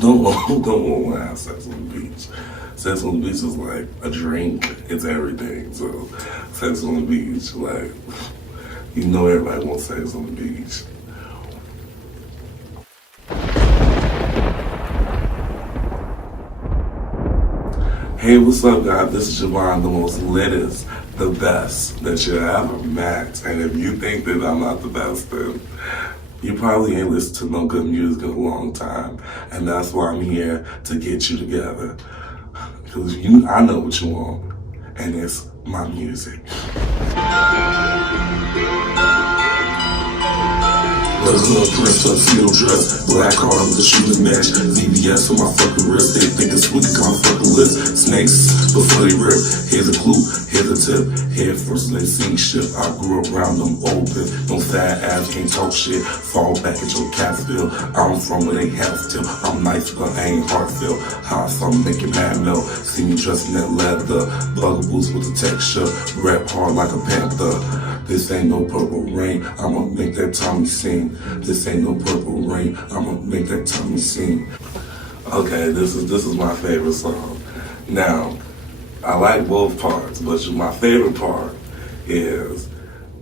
who don't want to have sex on the beach? Sex on the beach is like a drink. It's everything. So sex on the beach, like, you know everybody wants sex on the beach. Hey, what's up, guys? This is Javon, the most littest, the best that you ever met. And if you think that I'm not the best, then you probably ain't listened to no good music in a long time. And that's why I'm here to get you together. Because I know what you want, and it's my music. Let's go press tuxedo dress, black card with the shooting match, VVS on my fucking wrist. They think it's sweet, got my fucking list. Snakes before they rip. Here's a clue, here's a tip. Head first, they sink shit. I grew up around them open. No fat ass, can't talk shit. Fall back at your Catskill. I'm from where they have still. I'm nice, but I ain't heartfelt. Hot something make your mad melt. See me dressed in that leather, bugaboos with the texture. Rap hard like a panther. This ain't no purple rain, I'ma make that Tommy sing. This ain't no purple rain, I'ma make that Tommy sing. Okay, this is my favorite song. Now, I like both parts, but my favorite part is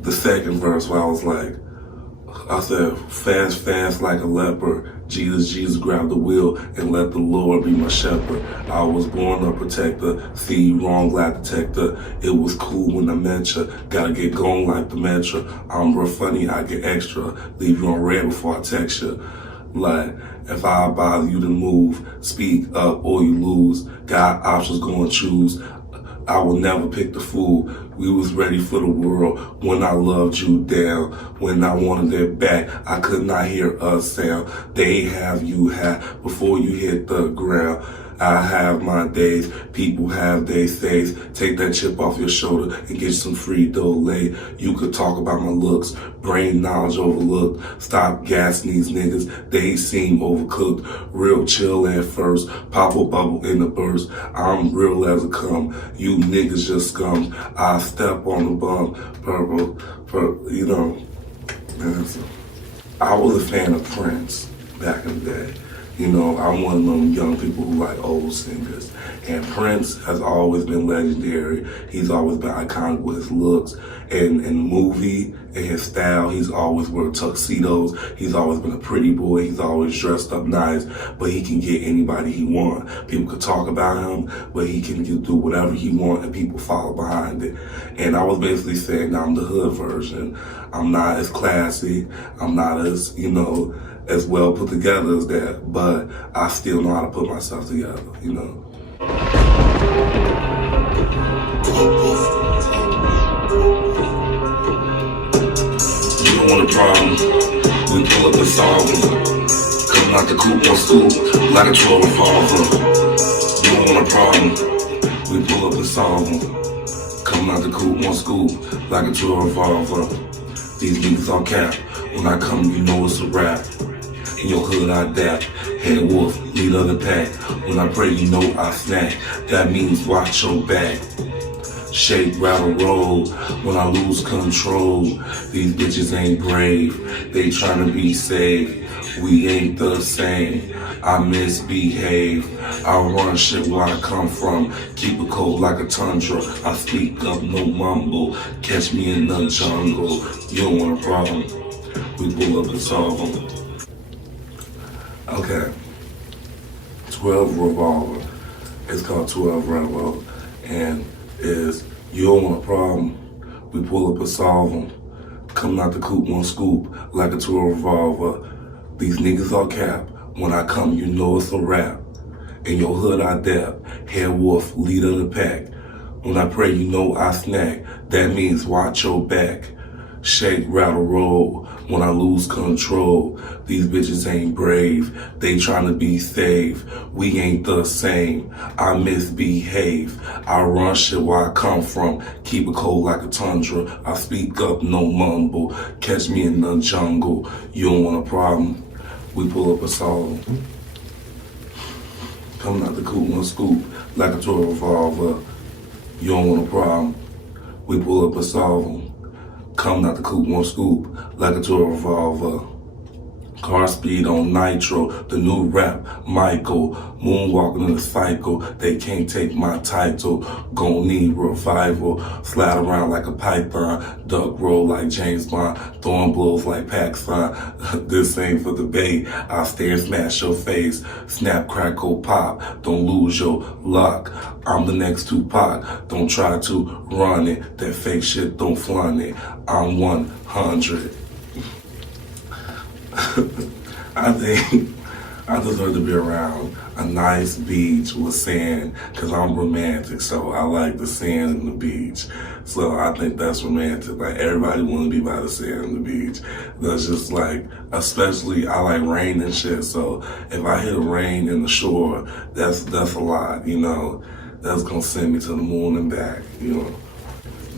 the second verse where I was like, I said, fast, fast like a leopard. Jesus, grab the wheel and let the Lord be my shepherd. I was born a protector, see wrong lie detector. It was cool when I met ya, gotta get going like the Metro. I'm real funny, I get extra, leave you on red before I text ya. Like, if I bother you to move, speak up or you lose. Got options, go and choose. I will never pick the fool. We was ready for the world when I loved you down. When I wanted it back, I could not hear us sound. They have you have before you hit the ground. I have my days, people have their says. Take that chip off your shoulder and get some free dough. You could talk about my looks, brain knowledge overlooked. Stop gassing these niggas, they seem overcooked. Real chill at first, pop a bubble in the burst. I'm real as a come, you niggas just scum. I step on the bum, you know. I was a fan of Prince back in the day. You know, I'm one of them young people who like old singers. And Prince has always been legendary. He's always been iconic with his looks. And in the movie and his style, he's always wore tuxedos. He's always been a pretty boy. He's always dressed up nice. But he can get anybody he wants. People could talk about him, but he can do whatever he wants and people follow behind it. And I was basically saying I'm the hood version. I'm not as classy. I'm not as, as well put together as that, but I still know how to put myself together, You don't want a problem, we pull up and solve them. Come out the coop on scoop, like a troll revolver. You don't want a problem, we pull up and solve them. Come out the coop on scoop, like a troll revolver. These niggas on cap, when I come you know it's a rap. In your hood I dap, head wolf, lead of the pack. When I pray you know I snack, that means watch your back. Shake, rattle, roll, when I lose control. These bitches ain't brave, they tryna be safe. We ain't the same, I misbehave. I run shit where I come from, keep it cold like a tundra. I speak up, no mumble, catch me in the jungle. You don't want a problem, we pull up and solve them. Okay, 12 Revolver. It's called 12 Revolver. And you don't want a problem, we pull up and solve them. Coming out the coop, one scoop, like a 12 Revolver. These niggas all cap, when I come you know it's a rap. In your hood I dap, head wolf, leader of the pack. When I pray you know I snack, that means watch your back. Shake, rattle, roll, when I lose control. These bitches ain't brave, they tryna be safe. We ain't the same, I misbehave. I run shit where I come from, keep it cold like a tundra. I speak up, no mumble, catch me in the jungle. You don't want a problem, we pull up a solve. Coming out the coop, one scoop, like a 12 revolver. You don't want a problem, we pull up a solve. Coming out the coop, one scoop, like a 12 revolver. Car speed on nitro, the new rap, Michael, moonwalking in the cycle, they can't take my title, gon' need revival, slide around like a python, duck roll like James Bond, throwing blows like Paxson, this ain't for debate, I'll stay and smash your face, snap, crackle, pop, don't lose your luck, I'm the next Tupac, don't try to run it, that fake shit don't flaunt it, I'm 100. I think I deserve to be around a nice beach with sand because I'm romantic, so I like the sand and the beach. So I think that's romantic. Like everybody want to be by the sand and the beach. That's just like, especially I like rain and shit. So if I hit rain in the shore, that's a lot, you know. That's gonna send me to the moon and back, you know.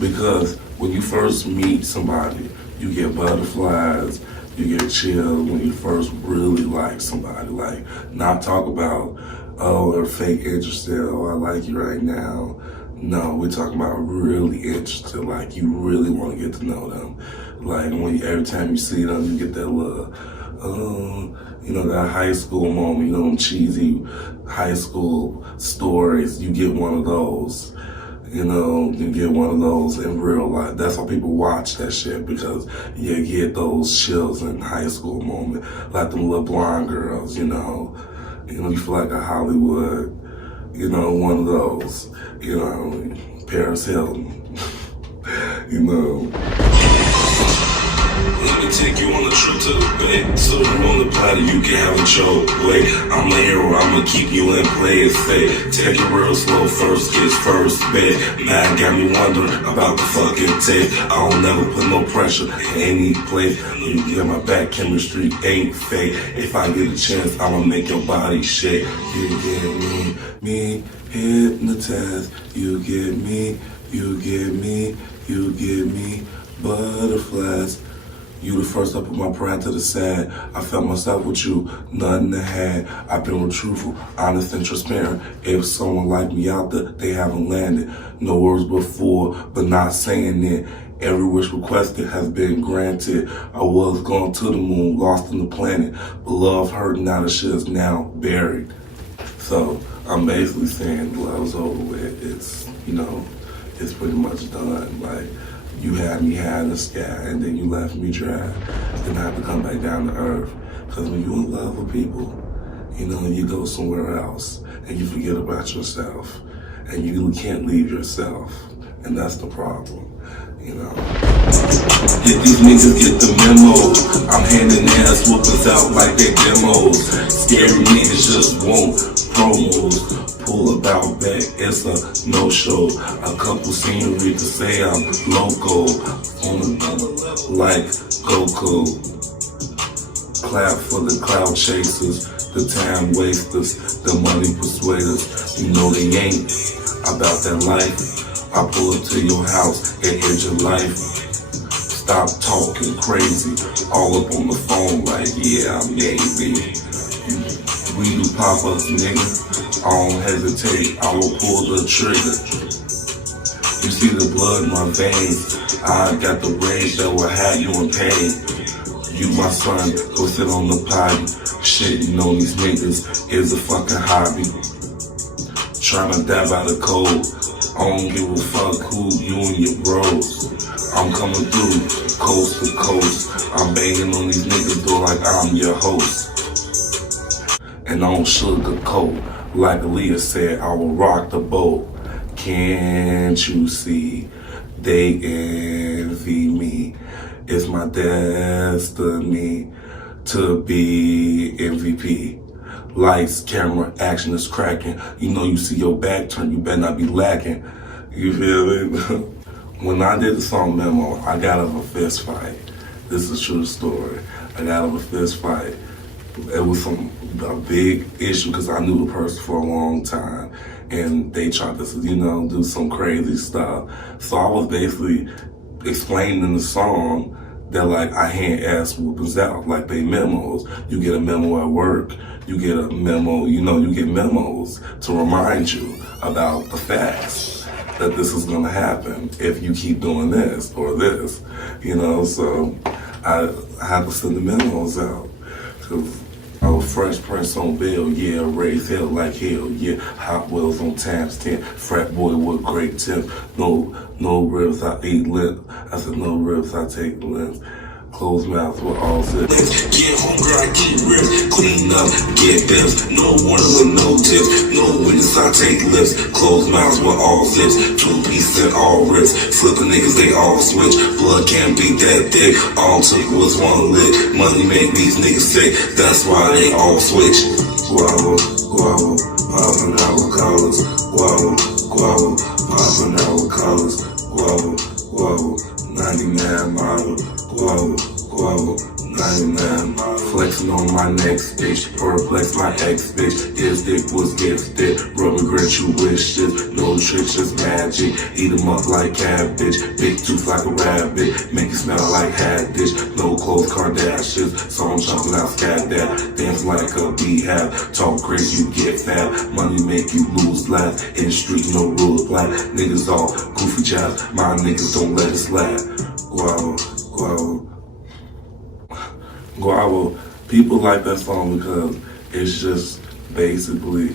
Because when you first meet somebody, you get butterflies. You get chilled when you first really like somebody. Like, not talk about, oh, they're fake interested, oh, I like you right now. No, we're talking about really interested, like you really want to get to know them. Like, every time you see them, you get that little, you know, that high school moment, you know, them cheesy high school stories, you get one of those. You know, you get one of those in real life. That's why people watch that shit, because you get those chills in high school moment, like them little blonde girls, you know. You feel like a Hollywood, you know, one of those, you know, Paris Hilton, you know. Let me take you on a trip to the bay. So you on the platter, you can have it your way. I'm the hero, I'ma keep you in play it safe. Take it real slow, first kiss, first bed. Man, got me wondering about the fucking tape. I don't never put no pressure in any place. You get my back, chemistry ain't fake. If I get a chance, I'ma make your body shake. You get me hypnotized. You get me, butterflies. You the first up with my pride to the side. I felt myself with you, nothing to hide. I've been real truthful, honest and transparent. If someone like me out there, they haven't landed. No words before, but not saying it. Every wish requested has been granted. I was going to the moon, lost in the planet. But love hurt, now the shit is now buried. So I'm basically saying love's over with. It's, you know, it's pretty much done. Like, you had me high in the sky, and then you left me dry. Then I have to come back down to earth. Because when you're in love with people, you know, you go somewhere else, and you forget about yourself, and you can't leave yourself, and that's the problem, you know. If these niggas get the memo, I'm handing ass whoopers out like they demos. Scary niggas just want promos. Pull about back, it's a no-show. A couple scenery to say I'm loco. Like Goku. Clap for the cloud chasers, the time wasters, the money persuaders. You know they ain't about that life. I pull up to your house and hit your life. Stop talking crazy, all up on the phone like, yeah, maybe. We do pop-ups, nigga. I don't hesitate, I will pull the trigger. You see the blood in my veins. I got the rage that will have you in pain. You my son, go sit on the potty. Shit, you know these niggas is a fucking hobby. Tryna dab out the cold. I don't give a fuck who you and your bros. I'm coming through, coast to coast. I'm banging on these niggas door like I'm your host. And I don't sugarcoat. Like Aaliyah said, I will rock the boat. Can't you see? They envy me. It's my destiny to be MVP. Lights, camera, action is cracking. You know you see your back turn, you better not be lacking. You feel me? When I did the song Memo, I got out of a fist fight. This is a true story. I got out of a fist fight. It was a big issue because I knew the person for a long time, and they tried to, you know, do some crazy stuff. So I was basically explaining in the song that, like, I hand ass whoopings out, like they memos. You get a memo at work, you get a memo, you know, you get memos to remind you about the facts that this is gonna happen if you keep doing this or this, you know. So I had to send the memos out. Cause I was Fresh Prince on bail, yeah, raised hell like hell, yeah. Hot Wheels on times 10, frat boy with great tips. No ribs, I eat lint. I said no ribs, I take lint. Closed mouths with all zips. Get home, girl, I keep rips. Clean up, get bips. No warning with no tips. No witness, I take lips. Closed mouths with all zips. 2 pieces and all rips. Flipping niggas, they all switch. Blood can't beat that dick. All took was 1 lick. Money make these niggas sick. That's why they all switch. Guavo, guavo, poppin' out with collars. Guavo, guavo, poppin' out with collars. Guavo, guavo, 99 model. Guavo, guavo, 99. Flexing on my next bitch, perplex my ex bitch. His dick was gifted, rubber grits you wishes. No tricks, just magic. Eat 'em up like cabbage. Big tooth like a rabbit, make it smell like hat dish. No clothes, Kardashians, so I'm jumping out scat that. Dance like a beehive, talk crazy, you get fat. Money make you lose life, in the street no rules black. Niggas all goofy jobs, my niggas don't let it slide. Guavo, guavo. Guavo, people like that song because it's just basically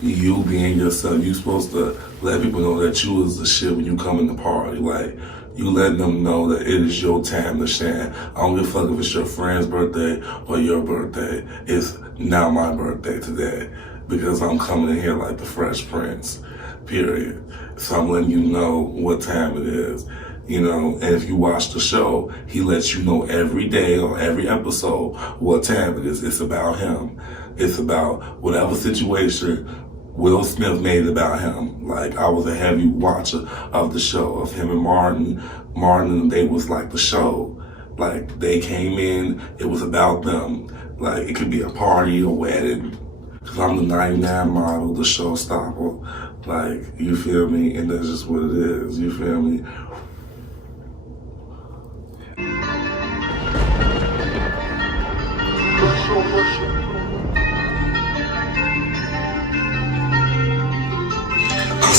you being yourself. You supposed to let people know that you is the shit when you come in the party. Like, you letting them know that it is your time to shine. I don't give a fuck if it's your friend's birthday or your birthday. It's now my birthday today because I'm coming in here like the Fresh Prince, period. So I'm letting you know what time it is. You know, and if you watch the show, he lets you know every day or every episode what time it is. It's about him. It's about whatever situation Will Smith made about him. Like, I was a heavy watcher of the show, of him and Martin. Martin, they was like the show. Like, they came in, it was about them. Like, it could be a party, a wedding. Cause I'm the 99 model, the showstopper. Like, you feel me? And that's just what it is, you feel me?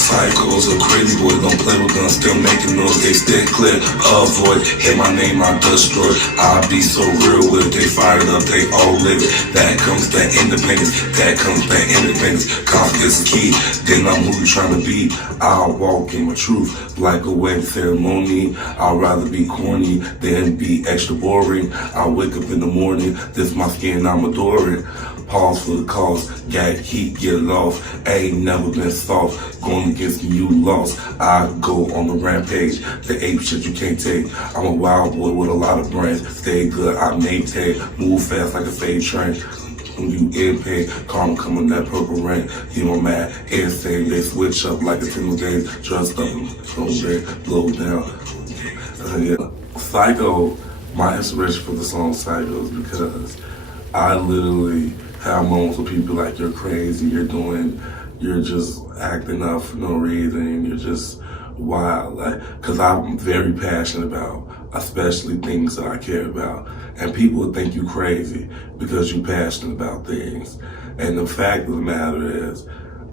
Psychos, a crazy boy, don't play with guns, still making noise, they stick clear, avoid, hit my name, I destroy, I be so real with it, they fired up, they all live it, that comes that independence, confidence is key, then I'm who you trying to be, I'll walk in my truth, like a wedding ceremony, I'd rather be corny than be extra boring, I wake up in the morning, this my skin, I'm adoring, pause for the cause, got heat, get it off, I ain't never been soft, going against me, you lost, I go on the rampage, the ape shit you can't take, I'm a wild boy with a lot of brains, stay good, I maintain, move fast like a fade train, when you in pain, karma coming that purple rain, you know mad, insane, they switch up like a single day, trust them, blow down, yeah. Psycho, my inspiration for the song Psycho is because I literally have moments where people be like, you're crazy, you're just acting up for no reason, you're just wild, like, cause I'm very passionate about, especially things that I care about, and people would think you crazy because you're passionate about things, and the fact of the matter is,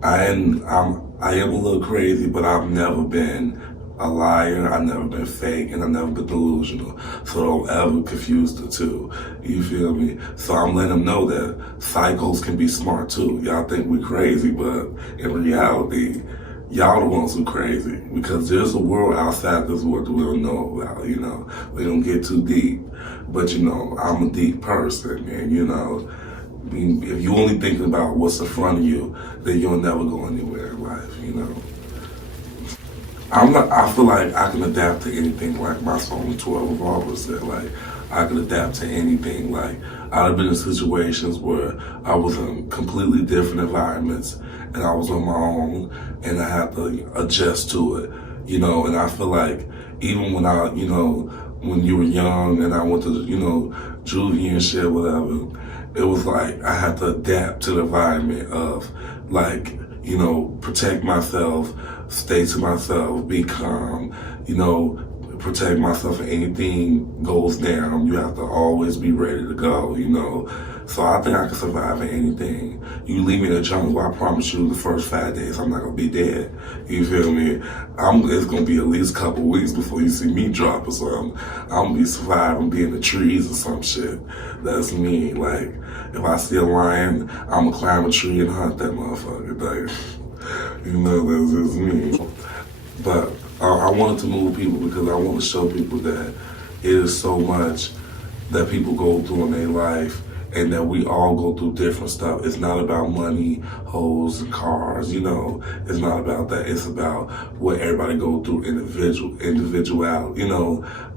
I am a little crazy, but I've never been a liar, I've never been fake, and I've never been delusional. So don't ever confuse the two. You feel me? So I'm letting them know that psychos can be smart too. Y'all think we crazy, but in reality, y'all the ones who crazy. Because there's a world outside this world that we don't know about, you know. We don't get too deep. But you know, I'm a deep person, and you know, I mean, if you only thinking about what's in front of you, then you'll never go anywhere in life, you know. I feel like I can adapt to anything, like my song 12 Revolver said, like, I can adapt to anything. Like, I've been in situations where I was in completely different environments and I was on my own and I had to adjust to it, you know, and I feel like even when when you were young and I went to, juvie and shit, whatever, it was like I had to adapt to the environment of, like, protect myself, stay to myself, be calm, protect myself if anything goes down. You have to always be ready to go, So I think I can survive in anything. You leave me in the jungle, I promise you the first 5 days I'm not gonna be dead. You feel me? It's gonna be at least a couple weeks before you see me drop or something. I'm gonna be surviving, be in the trees or some shit. That's me. Like, if I see a lion, I'm gonna climb a tree and hunt that motherfucker. Like, that's just me. But I wanted to move people because I want to show people that it is so much that people go through in their life and that we all go through different stuff. It's not about money, hoes, and cars, It's not about that. It's about what everybody go through individuality,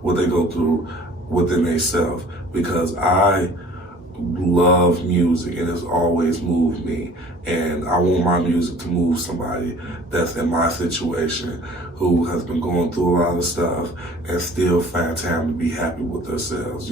what they go through within themselves. Because I love music and it's always moved me, and I want my music to move somebody that's in my situation who has been going through a lot of stuff and still find time to be happy with themselves.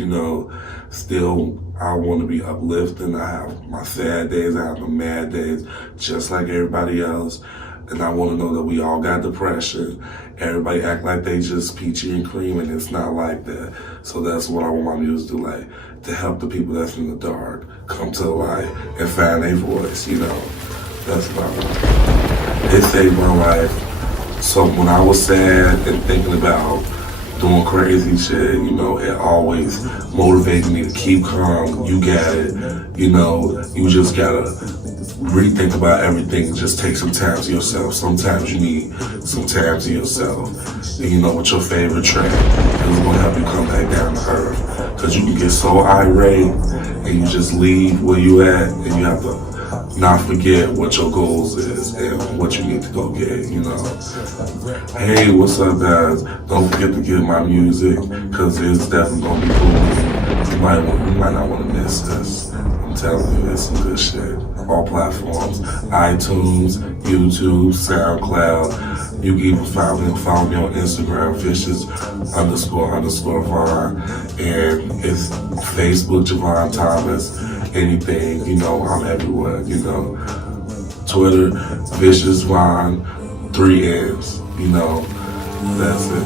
Still I want to be uplifting. I have my sad days, I have my mad days just like everybody else, and I want to know that we all got depression. Everybody act like they just peachy and cream, and it's not like that. So that's what I want my music to like, to help the people that's in the dark come to the light and find their voice, That's what I want. It saved my life. So when I was sad and thinking about doing crazy shit, it always motivated me to keep calm. You got it. You just gotta rethink about everything. Just take some time to yourself. Sometimes you need some time to yourself. And with your favorite track, it's gonna help you come back down to earth. Because you can get so irate and you just leave where you at, and you have to not forget what your goals is and what you need to go get, Hey, what's up, guys? Don't forget to get my music, because it's definitely gonna be cool. You might not want to miss this. I'm telling you, it's some good shit. All platforms: iTunes, YouTube, SoundCloud. You can even follow me on Instagram, Vicious__Vaughn, and it's Facebook, Javon Thomas. Anything, I'm everywhere, Twitter, Vicious Vaughn, 3 M's, that's it.